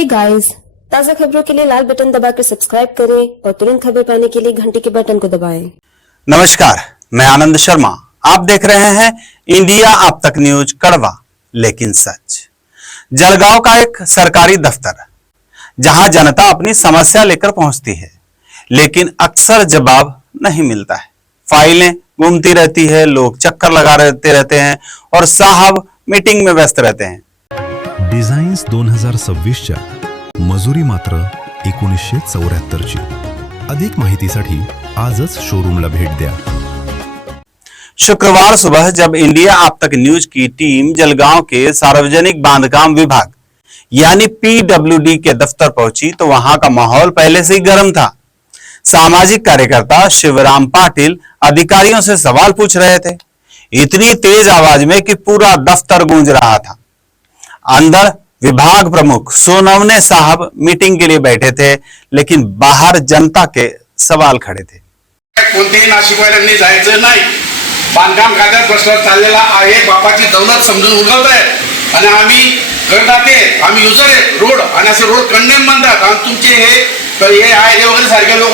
Hey guys, ताज़ा खबरों के लिए लाल बटन दबाकर सब्सक्राइब करें और तुरंत खबर पाने के लिए घंटी के बटन को दबाएं। नमस्कार, मैं आनंद शर्मा। आप देख रहे हैं इंडिया अब तक न्यूज कड़वा लेकिन सच। जलगांव का एक सरकारी दफ्तर जहां जनता अपनी समस्या लेकर पहुंचती है, लेकिन अक्सर जवाब नहीं मिलता है। फाइलें घूमती रहती है, लोग चक्कर लगाते रहते हैं और साहब मीटिंग में व्यस्त रहते हैं। डिझाईन्स 2026च्या मजुरी मात्र 1974ची। अधिक माहितीसाठी आजच शोरूमला भेट द्या। शुक्रवार सुबह जब इंडिया अब तक न्यूज की टीम जलगांव के सार्वजनिक बांधकाम विभाग यानी पीडब्ल्यूडी के दफ्तर पहुंची तो वहां का माहौल पहले से ही गर्म था। सामाजिक कार्यकर्ता शिवराम पाटिल अधिकारियों से सवाल पूछ रहे थे, इतनी तेज आवाज में कि पूरा दफ्तर गूंज रहा था। अंदर विभाग प्रमुख सोनवणे साहब मीटिंग के लिए बैठे थे, लेकिन बाहर जनता के सवाल खड़े थे। कोणत्याही नाशिकवाल्यांनी जायचं नाही। बांधकाम खात्यात भ्रष्टाचार चाललेला आहे, बापाची दौलत समजून उगवत आहे आणि आम्ही करदाते, आम्ही युजर आहे रोड, आणि असे रोड कंडेम म्हणतात आणि तुमचे हे आहे वगैरे सारखे लोक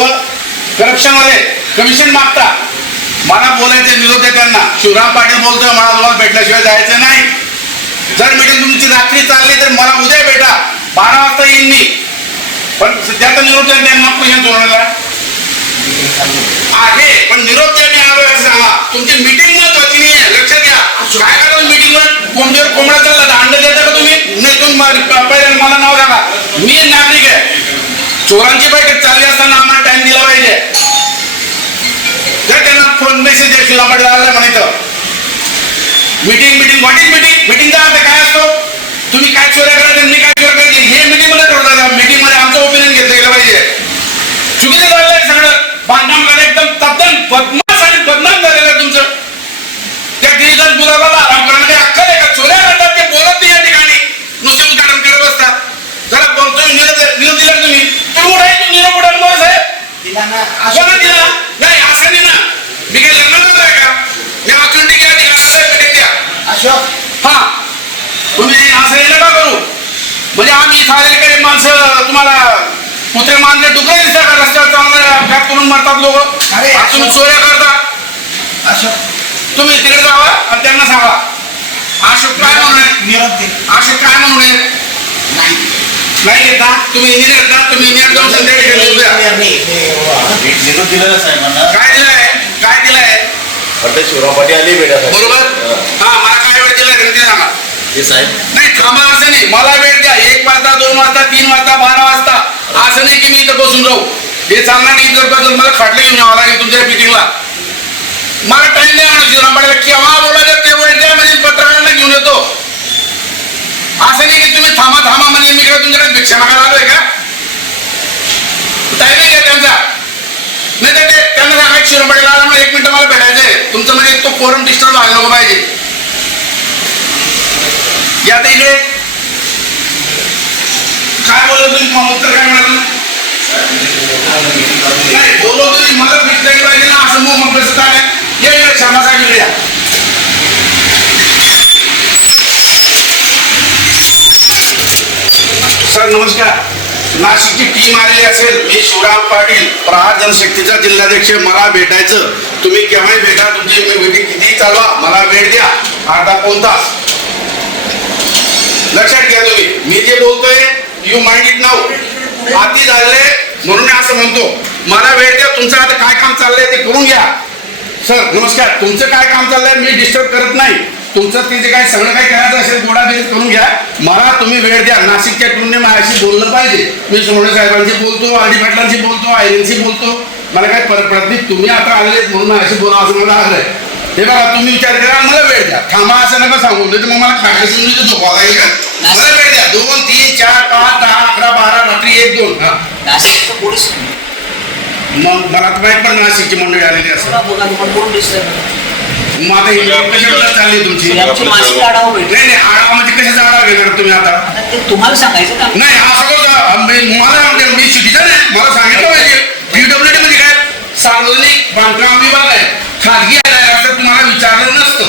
करप्शन वाले कमिशन मागतात। मला बोलायचे निरोप आहे त्यांना। शिवराम पाटील बोलतोय मला तुम्हाला भेटल्याशिवाय जायचं नाही। जर मीटिंग तुमची रात्री चालली तर मला उद्या भेटा, 12 वाजता येईन मी। पण सध्याचा निरोप द्या, त्यांना पैसे जोडण्याला आहे, पण निरोप द्या मी आलोय असं सांगा। तुमची मीटिंग महत्वाची नाही आहे, लक्षात घ्या। काय करतो मीटिंगवर? कोंबडा चालला अंड देता का तुम्ही? नाही, तुम्ही पहिले मला नाव सांगा। मी नागरिक आहे। चोरांची बैठक चालली असताना आम्हाला टाइम दिला पाहिजे। जर त्यांना फोन मेसेज द्या, शिवराम पाटील आला म्हणायचं मीटिंग व्हॉट इज मीटिंगचा अर्थ काय असतो? तुम्ही काय चोऱ्या करायचे, मी काय चोऱ्या करायची हे मीटिंग मध्ये ठरवतात। मीटिंग मध्ये आमचं ओपिनियन घेतलं गेलं पाहिजे। चुकीचं झालंय सगळं। बांधकाम कडे एकदम तद्दन बदमाश आणि बदनाम झालेलं आहे तुमचं। त्या डिजिटल बुलावाला आराम करण्याची अक्कल आहे का? चोऱ्या करतात ते बोलत नाही या ठिकाणी, नुसते उद्घाटन करत बसतात। जरा बोलतोय निरोप दिला तुम्ही उठायचं निरोप उडाल साहेब दिला ना, असं दिला नाही असं नाही ना। मी काय लग्नात आहे का? मी अखंडी घ्या मीटिंग द्या अशोक। हा, तुम्ही असं हे नका करू। म्हणजे आम्ही इथं आलेले काही माणसं तुम्हाला कुत्रे मांजरे डुकरे दिसतात का? रस्त्यावर चालणारे अपघात करून मरतात लोक। तुम्ही चोऱ्या करता अशोक। तुम्ही तिकडे जावा आणि त्यांना सांगा अशोक काय म्हणून निरोप दे, अशोक काय म्हणून नाही घेता तुम्ही इंजिनियर का? तुम्ही इंजिनियर जाऊन संध्याकाळी निरोप दिलेला साहेबांना काय दिलाय शिवराम पाटील आले बेटा बरोबर। हा, मला काय वेळ दिला ते सांगा साहेब। नाही थांबा असं नाही, मला वेळ द्या। 1 वाजता 2 वाजता 3 वाजता 12 वाजता असं नाही की मी इथं बसून राहू। हे चालणार नाही। जर बदल मला खाटले घेऊन यावं लागेल तुमच्या मीटिंगला। मला टाइम द्या ना शिवराम पाटील, केव्हा बोलायचं ते वेळ द्या म्हणजे पत्रकारांना घेऊन येतो। असं नाही की तुम्ही थांबा म्हणजे मी काय तुमच्याकडे भिक्षा मागायला आलोय का? टाइम आहे त्यांचा नाही तर त्यांना सांगा शिवराम पाटील आला मला 1 मिनिट मला भेटायचंय तुमचं, म्हणजे तो कोरम डिस्टर्ब व्हायला नको पाहिजे। या इकडे काय बोलत तुम्ही? उत्तर काय म्हणाल? नाही बोलव तुम्ही, मला भेटता पाहिजे ना असं मग कसं काय? ये क्षमा साहेब या। सर नमस्कार। नाशिकची टीम आलेली असेल। मी शिवराम पाटील, प्रहार जनशक्तीचा जिल्हाध्यक्ष। मला भेटायचं, तुम्ही केव्हाही भेटा। तुमची मीटिंग किती चालवा, मला वेळ द्या, अर्धा पाऊण तास। लक्षात घ्या तुम्ही, मी जे बोलतोय यू माइंड इट नाऊ। आधी झाले म्हणून मी असं म्हणतो, मला वेळ द्या। तुमचं आता काय काम चाललंय ते करून घ्या। सर नमस्कार, तुमचं काय काम चाललंय मी डिस्टर्ब करत नाही। तुमचं ते जे काय सगळं काय करायचं असेल गोडागिरी करून घ्या, मला तुम्ही वेळ द्या। नाशिकच्या टीमने माझ्याशी बोललं पाहिजे। मी सोनवणे साहेबांशी बोलतो, आडी पाटलांशी बोलतो, आयरनशी बोलतो, मला काय फरक पडत नाही। तुम्ही आता आलेले म्हणून माझ्याशी बोला असं मला आलंय। हे बघा तुम्ही विचार करा, मला वेळ द्या। थांबा असं नका सांगू, नाही तर मग मला खाण्याशी झोपवा लागेल का? मला वेळ द्या। 2 3 4 5 10 11 12 रात्री 1 2 नाशिकचं पोलीस मग मला तर माहित पण नाशिकची मंडळी आलेली असेल। मग आता ही कशाला चालली तुमची? नाही आढावा म्हणजे कशाचा आढावा घेणार तुम्ही आता? तुम्हाला सांगायचं का? नाही असं मला मी सिटीजन आहे, मला सांगितलं पाहिजे। पीडब्ल्यूडी मध्ये काय सार्वजनिक बांधकाम विभाग आहे, खाजगी आहे असं तुम्हाला विचारलं नसतं।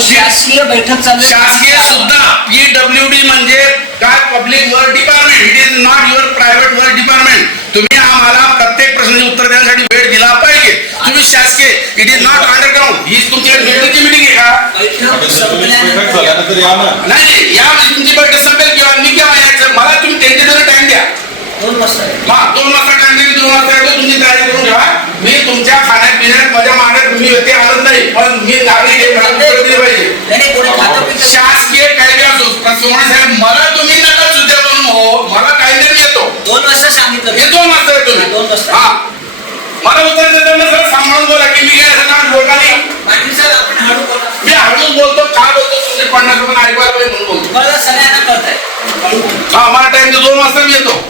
शासकीय बैठक चालू, शासकीय सुद्धा पीडब्ल्यूडी म्हणजे काय public work department not your private work department. तुम्ही आम्हाला प्रत्येक प्रश्नाचे उत्तर देण्यासाठी वेळ दिला पाहिजे. तुम्ही शासकीय, इट इज नॉट अंडरग्राउंड. ही तुमची बैठकीची मीटिंग आहे का? नाही, यामध्ये तुमची बैठक संपेल किंवा मी केव्हा यायचं, मला तुम्ही टेंटेटिव्ह टाइम द्या. 2 वाजता 2 वाजता टाइम दिली, 2 वाजता येतो, तुमची तयारी करून ठेवा. मी तुमच्या खाण्यात पिण्यात मजा मारण्यात तुम्ही व्यत्यय आणत नाही, पण मी नागरिक हे दिले पाहिजे. शासकीय कायदे असो, साहेब मला तुम्ही नका सुद्धा म्हणून हो, मला कायद्याने येतो. 2 वाजता सांगितलं. हे 2 वाजता येतो मी. 2 वाजता. हा, मला उत्तर देताना सर सांभाळून बोला की मी काय ना लोकांनी पाटील सर आपण हळू बोला. मी हळूच बोलतो, का बोलतो तुमचे 50 लोकांना ऐकायला पाहिजे म्हणून बोलतो. मला सगळ्यांना कळतंय. हा, मला टाइम 2 वाजता मी येतो.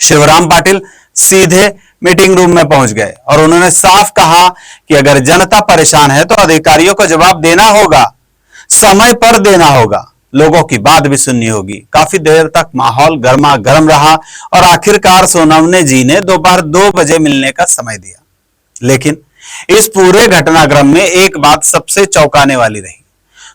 शिवराम पाटिल सीधे मीटिंग रूम में पहुंच गए और उन्होंने साफ कहा कि अगर जनता परेशान है तो अधिकारियों को जवाब देना होगा, समय पर देना होगा, लोगों की बात भी सुननी होगी। काफी देर तक माहौल गर्मा गर्म रहा और आखिरकार सोनवने जी ने दोपहर 2 बजे मिलने का समय दिया। लेकिन इस पूरे घटनाक्रम में एक बात सबसे चौंकाने वाली रही।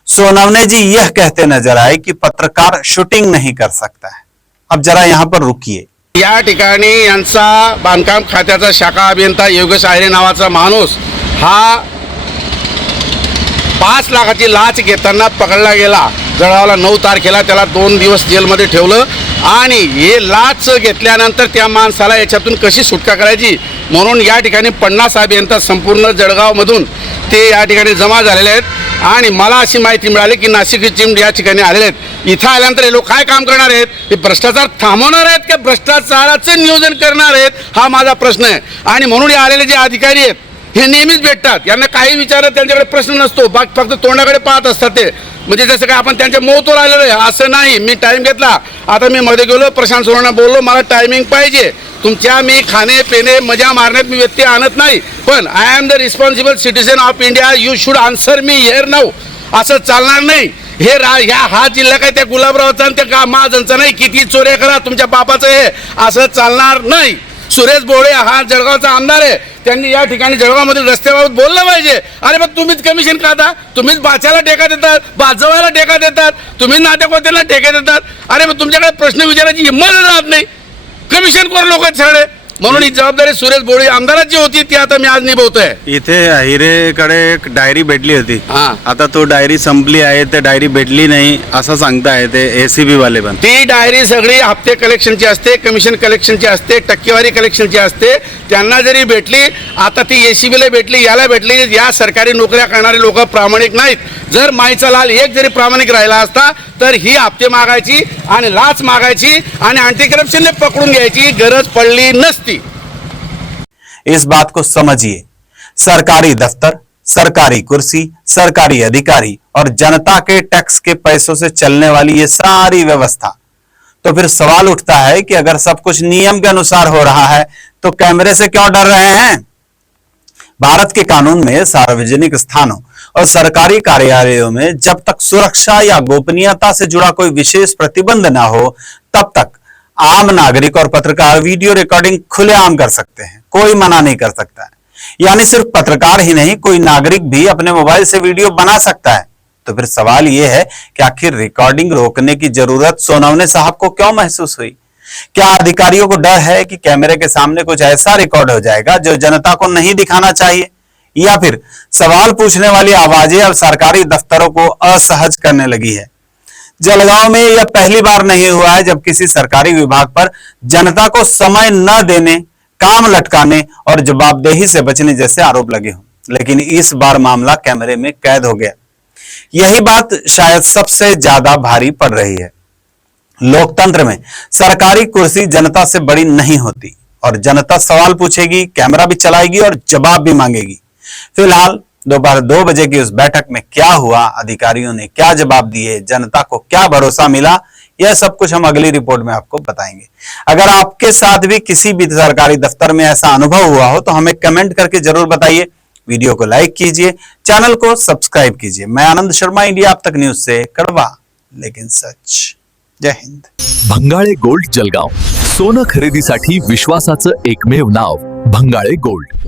सोनवने जी यह कहते नजर आए कि पत्रकार शूटिंग नहीं कर सकता है। अब जरा यहां पर रुकिए। या ठिकाणी यांचा बांधकाम खात्याचा शाखा अभियंता योगेश आयरे नावाचा माणूस हा 5 लाखाची लाच घेताना पकडला गेला. जळगावला 9 तारखेला त्याला 2 दिवस जेलमध्ये ठेवलं आणि हे लाच घेतल्यानंतर त्या माणसाला याच्यातून कशी सुटका करायची म्हणून या ठिकाणी 50 अभियंता संपूर्ण जळगावमधून ते या ठिकाणी जमा झालेले आहेत आणि मला अशी माहिती मिळाली की नाशिक टीम या ठिकाणी आलेले आहेत. इथं आल्यानंतर हे लोक काय काम करणार आहेत? हे भ्रष्टाचार थांबवणार आहेत का भ्रष्टाचाराचं नियोजन करणार आहेत? हा माझा प्रश्न आहे. आणि म्हणून हे आलेले जे अधिकारी आहेत हे नेहमीच भेटतात, यांना काही विचारत त्यांच्याकडे प्रश्न नसतो, फक्त तोंडाकडे पाहत असतात. ते म्हणजे जसं काय आपण त्यांच्या मौतवर आलेलो आहे असं नाही. मी टाइम घेतला, आता मी मध्ये गेलो, प्रशांत सोनवणे बोललो, मला टायमिंग पाहिजे. तुमच्या मी खाणे पिणे मजा मारण्यात मी व्यत्यय आणत नाही, पण I am the responsible citizen of India, you should answer me here now. असं चालणार नाही. हे हा जिल्हा काय त्या गुलाबरावचा आणि त्या महाजनचा नाही, किती चोऱ्या करा तुमच्या बापाचं हे असं चालणार नाही. सुरेश भोळे हा जळगावचा आमदार आहे, त्यांनी या ठिकाणी जळगावमधील रस्त्याबाबत बोललं पाहिजे. अरे मग तुम्हीच कमिशन खाता, तुम्हीच बाच्याला टेका देतात, बाजवायला टेका देतात, तुम्ही नाट्यकोत्याला टेका देतात. अरे मग तुमच्याकडे प्रश्न विचारायची हिंमत राहत नाही. कमिशन कोर लोक आहेत सगळे, म्हणून ही जबाबदारी सुरेश भोळे आमदाराची होती, ती आता मी आज निभवतोय. इथे हिरेकडे एक डायरी भेटली होती, हा. आता तो डायरी संपली आहे, ते डायरी भेटली नाही असं सांगताय ते एसीबी वाले पण. ती डायरी सगळी हप्ते कलेक्शनची असते, कमिशन कलेक्शनची असते, टक्केवारी कलेक्शनची असते. त्यांना जरी भेटली, आता ती एसीबीला भेटली, याला भेटली. या सरकारी नोकऱ्या करणारे लोक प्रामाणिक नाहीत. जर माईचा लाल एक जरी प्रामाणिक राहिला असता तर ही हप्ते मागायची आणि लाच मागायची आणि अँटी करप्शनने पकडून घ्यायची गरज पडली नसती. इस बात को समझिए, सरकारी दफ्तर, सरकारी कुर्सी, सरकारी अधिकारी और जनता के टैक्स के पैसों से चलने वाली ये सारी व्यवस्था, तो फिर सवाल उठता है कि अगर सब कुछ नियम के अनुसार हो रहा है तो कैमरे से क्यों डर रहे हैं? भारत के कानून में सार्वजनिक स्थानों और सरकारी कार्यालयों में जब तक सुरक्षा या गोपनीयता से जुड़ा कोई विशेष प्रतिबंध ना हो तब तक आम नागरिक और पत्रकार वीडियो रिकॉर्डिंग खुलेआम कर सकते हैं, कोई मना नहीं कर सकता है। यानी सिर्फ पत्रकार ही नहीं, कोई नागरिक भी अपने मोबाइल से वीडियो बना सकता है। तो फिर सवाल यह है कि आखिर रिकॉर्डिंग रोकने की जरूरत सोनवने साहब को क्यों महसूस हुई? क्या अधिकारियों को डर है कि कैमरे के सामने कुछ ऐसा रिकॉर्ड हो जाएगा जो जनता को नहीं दिखाना चाहिए? या फिर सवाल पूछने वाली आवाजें अब सरकारी दफ्तरों को असहज करने लगी है? जलगांव में यह पहली बार नहीं हुआ है जब किसी सरकारी विभाग पर जनता को समय न देने, काम लटकाने और जवाबदेही से बचने जैसे आरोप लगे हों, लेकिन इस बार मामला कैमरे में कैद हो गया। यही बात शायद सबसे ज्यादा भारी पड़ रही है। लोकतंत्र में सरकारी कुर्सी जनता से बड़ी नहीं होती और जनता सवाल पूछेगी, कैमरा भी चलाएगी और जवाब भी मांगेगी। फिलहाल दोपहर 2 बजे की उस बैठक में क्या हुआ, अधिकारियों ने क्या जवाब दिए, जनता को क्या भरोसा मिला, यह सब कुछ हम अगली रिपोर्ट में आपको बताएंगे। अगर आपके साथ भी किसी भी सरकारी दफ्तर में ऐसा अनुभव हुआ हो तो हमें कमेंट करके जरूर बताइए। वीडियो को लाइक कीजिए, चैनल को सब्सक्राइब कीजिए। मैं आनंद शर्मा, इंडिया अब तक न्यूज से कड़वा लेकिन सच। जय हिंद। भंगाळे गोल्ड जलगाव, सोनं खरेदीसाठी विश्वासाचं एकमेव नाव भंगाळे गोल्ड।